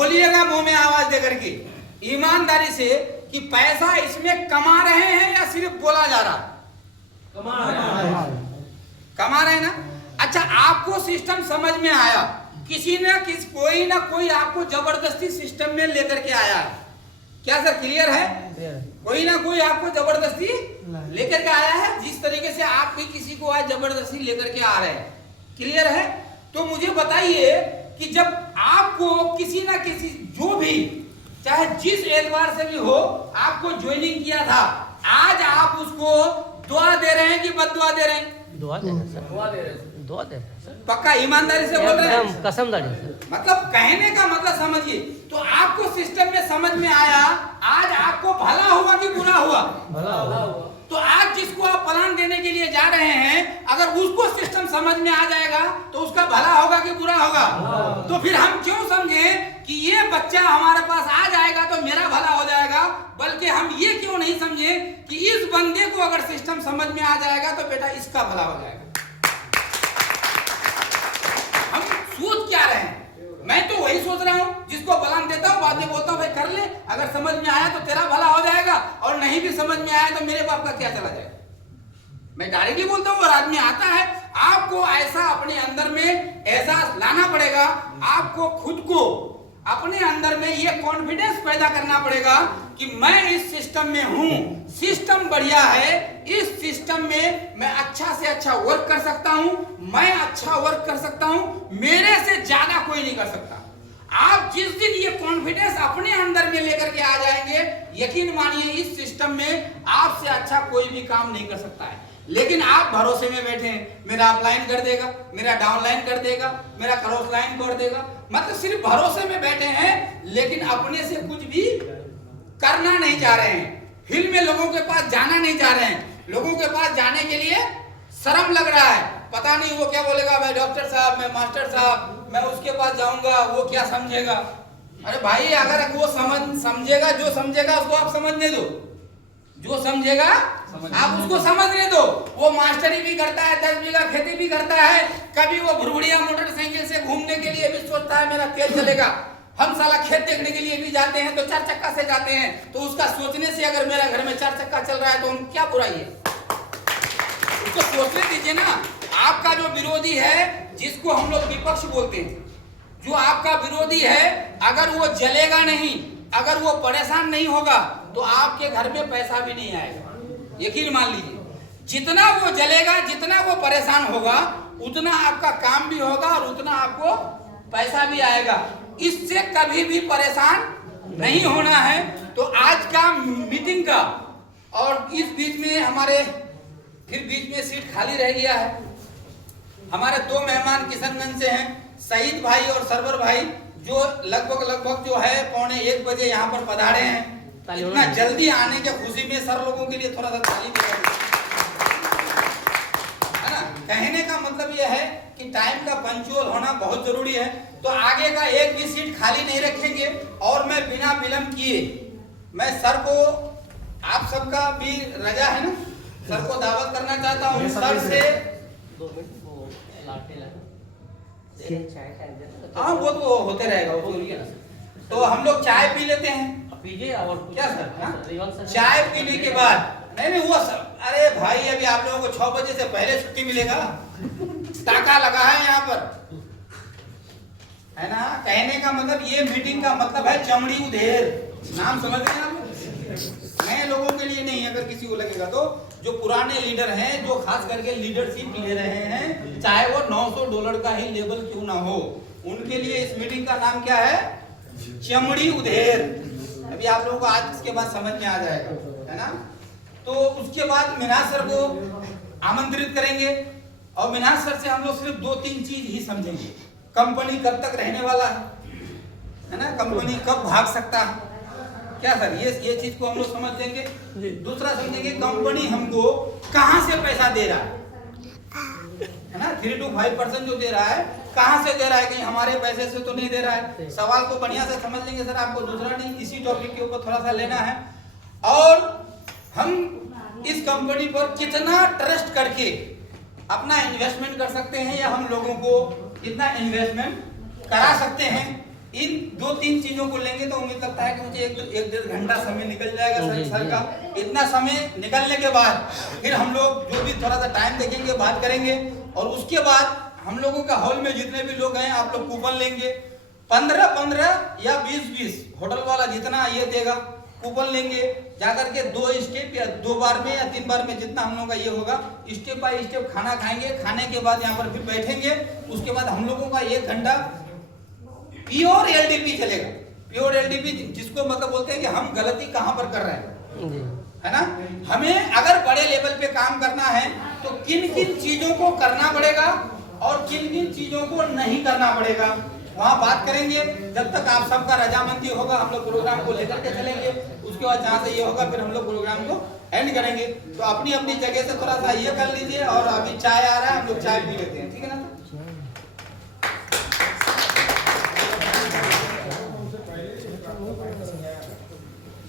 बोलिएगा मुंह में आवाज देकर के ईमानदारी से कि पैसा इसमें कमा रहे हैं या सिर्फ बोला जा रहा? कमा रहे ना। अच्छा, आपको सिस्टम समझ में आया, कोई ना कोई आपको जबरदस्ती सिस्टम में लेकर के आया है क्या सर? क्लियर है? कोई ना कोई आपको जबरदस्ती लेकर के आया है, जिस तरीके से आप भी किसी को आज जबरदस्ती लेकर के आ रहे हैं। क्लियर है? तो मुझे बताइए कि जब आपको किसी ना किसी, जो भी चाहे जिस एतबार से भी हो, आपको ज्वाइनिंग किया था, आज आप उसको दुआ दे रहे हैं कि बद्दुआ दे रहे हैं? दुआ दे रहे हैं सर। दुआ दे रहे हैं सर। पक्का ईमानदारी से बोल रहे हैं? कसमदारी से। मतलब कहने का मतलब समझिए। तो आपको सिस्टम में समझ में आया, आज आपको भला हुआ कि बुरा हुआ? भला हुआ। तो आज जिसको आप प्लान देने के लिए जा रहे हैं, अगर उसको सिस्टम समझ में आ जाएगा तो उसका भला होगा कि बुरा होगा? तो फिर हम क्यों समझें कि ये बच्चा हमारे पास आ जाएगा तो मेरा भला हो जाएगा, बल्कि हम ये क्यों नहीं समझें कि इस बंदे को अगर सिस्टम समझ में आ जाएगा तो बेटा इसका भला हो जाएगा। हम सोच क्या रहे हैं? मैं तो वही सोच रहा हूँ, जिसको प्लान देता हूँ, बातें बोलता हूँ, भाई कर ले, अगर समझ में आया तो तेरा भला हो जाएगा, और नहीं भी समझ में आया तो मेरे बाप का क्या चला जाएगा। मैं डायरेक्टली बोलता हूँ, और आदमी आता है, आपको ऐसा अपने अंदर में एहसास लाना पड़ेगा, आपको खुद को अपने अंदर में ये कॉन्फिडेंस पैदा करना पड़ेगा कि मैं इस सिस्टम में हूं, सिस्टम बढ़िया है, इस सिस्टम में मैं अच्छा से अच्छा वर्क कर सकता हूं, मैं अच्छा वर्क कर सकता हूं, मेरे से ज्यादा कोई नहीं कर सकता। आप जिस दिन ये कॉन्फिडेंस अपने अंदर में लेकर के आ जाएंगे, यकीन मानिए इस सिस्टम में आपसे अच्छा कोई भी काम नहीं कर सकता है। लेकिन आप भरोसे में बैठे हैं, मेरा अपलाइन कर देगा, मेरा डाउनलाइन कर देगा, मेरा क्रॉस लाइन कर देगा, मतलब सिर्फ भरोसे में बैठे हैं, लेकिन अपने से कुछ भी करना नहीं चाह रहे हैं। फील्ड में लोगों के पास जाना नहीं चाह रहे हैं, लोगों के पास जाने के लिए शर्म लग रहा है, पता नहीं वो क्या बोलेगा, मैं डॉक्टर साहब, मैं मास्टर साहब, मैं उसके पास जाऊंगा, वो क्या समझेगा। अरे भाई, अगर वो समझेगा, जो समझेगा उसको आप समझने दो, जो समझेगा आप उसको समझने दो। वो मास्टरी भी करता है, 10 बीघा खेती भी करता है, कभी वो भुरभुड़िया मोटरसाइकिल से घूमने के लिए भी सोचता है मेरा तेल चलेगा। हम साला खेत देखने के लिए भी जाते हैं तो 4 चक्का से जाते हैं, तो उसका सोचने से अगर मेरा घर में 4 चक्का चल रहा है तो हम क्या बुराई है, उसको सोचने दीजिए ना। आपका जो विरोधी है, जिसको हम लोग विपक्ष बोलते हैं, जो आपका विरोधी है, अगर वो जलेगा नहीं, अगर वो परेशान नहीं होगा तो आपके घर में पैसा भी नहीं आएगा। यकीन मान लीजिए, जितना वो जलेगा, जितना वो परेशान होगा, उतना आपका काम भी होगा और उतना आपको पैसा भी आएगा। इससे कभी भी परेशान नहीं होना है। तो आज का मीटिंग का, और इस बीच में हमारे फिर बीच में सीट खाली रह गया है। हमारे 2 मेहमान किशनगंज से हैं, सईद भाई और सरवर भाई, जो लगभग जो है 12:45 बजे यहाँ पर पधारे हैं। इतना जल्दी आने के खुशी में सर लोगों के लिए थोड़ा सा ताली बजाइए, है ना। कहने का मतलब यह है कि टाइम का पंक्चुअल होना बहुत जरूरी है। तो आगे का एक भी सीट खाली नहीं रखेंगे, और मैं बिना विलंब किए मैं सर को, आप सबका भी रजा है ना, सर को दावत करना चाहता हूँ। सर से हाँ, वो तो होते रहेगा, वो तो हम लोग चाय पी लेते हैं, पीजिए। और क्या सर, चाय पीने के बाद नहीं वो सर, अरे भाई अभी आप लोगों को 6 बजे से पहले छुट्टी मिलेगा, टाका लगा है यहाँ पर, है ना। कहने का मतलब, ये मीटिंग का मतलब है चमड़ी उधेर, नाम समझ रहे हैं आप, नए लोगों के लिए नहीं। अगर किसी को लगेगा तो जो पुराने लीडर हैं, जो खास करके लीडरशिप ले रहे हैं, चाहे वो $900 का ही लेवल क्यों ना हो, उनके लिए इस मीटिंग का नाम क्या है? चमड़ी उधेर। अभी आप लोगों को आज इसके बाद समझ में आ जाएगा, है ना। तो उसके बाद मिनाज सर को आमंत्रित करेंगे, और मिनाज सर से हम लोग सिर्फ 2-3 चीज ही समझेंगे। कंपनी कब तक रहने वाला है ना, कंपनी कब भाग सकता है, क्या सर, ये चीज को हम लोग समझ लेंगे। दूसरा समझेंगे कंपनी हमको कहां से पैसा दे रहा है ना, 3 to 5% जो दे रहा है, कहां से दे रहा है, कहीं हमारे पैसे से तो नहीं दे रहा है। सवाल को बढ़िया से समझ लेंगे सर, आपको दूसरा नहीं, इसी टॉपिक के ऊपर थोड़ा सा लेना है। और हम इस कंपनी पर कितना ट्रस्ट करके अपना इन्वेस्टमेंट कर सकते हैं, या हम लोगों को कितना इन्वेस्टमेंट करा सकते हैं, इन 2 तीन चीजों को लेंगे तो उम्मीद लगता है कि मुझे एक डेढ़ घंटा समय निकल जाएगा सर का। इतना समय निकलने के बाद फिर हम लोग जो भी थोड़ा सा टाइम देखेंगे, बात करेंगे, और उसके बाद हम लोगों का हॉल में जितने भी लोग हैं आप लोग कूपन लेंगे 15-15 या 20-20, होटल वाला जितना ये देगा कूपन लेंगे, जाकर के 2 स्टेप या 2 बार में या 3 बार में जितना हम लोगों का ये होगा स्टेप बाय स्टेप खाना खाएंगे। खाने के बाद यहाँ पर फिर बैठेंगे, उसके बाद हम लोगों का 1 घंटा प्योर एलडीपी चलेगा। प्योर एलडीपी जिसको मतलब बोलते हैं कि हम गलती कहाँ पर कर रहे हैं, है ना। हमें अगर बड़े लेवल पे काम करना है तो किन किन चीजों को करना पड़ेगा और किन किन चीजों को नहीं करना पड़ेगा, वहां बात करेंगे। जब तक आप सबका रजामंदी होगा हम लोग प्रोग्राम को लेकर के चलेंगे। उसके बाद जहां से ये होगा फिर हम लोग प्रोग्राम को एंड करेंगे। तो अपनी अपनी जगह से थोड़ा सा ये कर लीजिए, और अभी चाय आ रहा है, हम लोग चाय पी लेते हैं।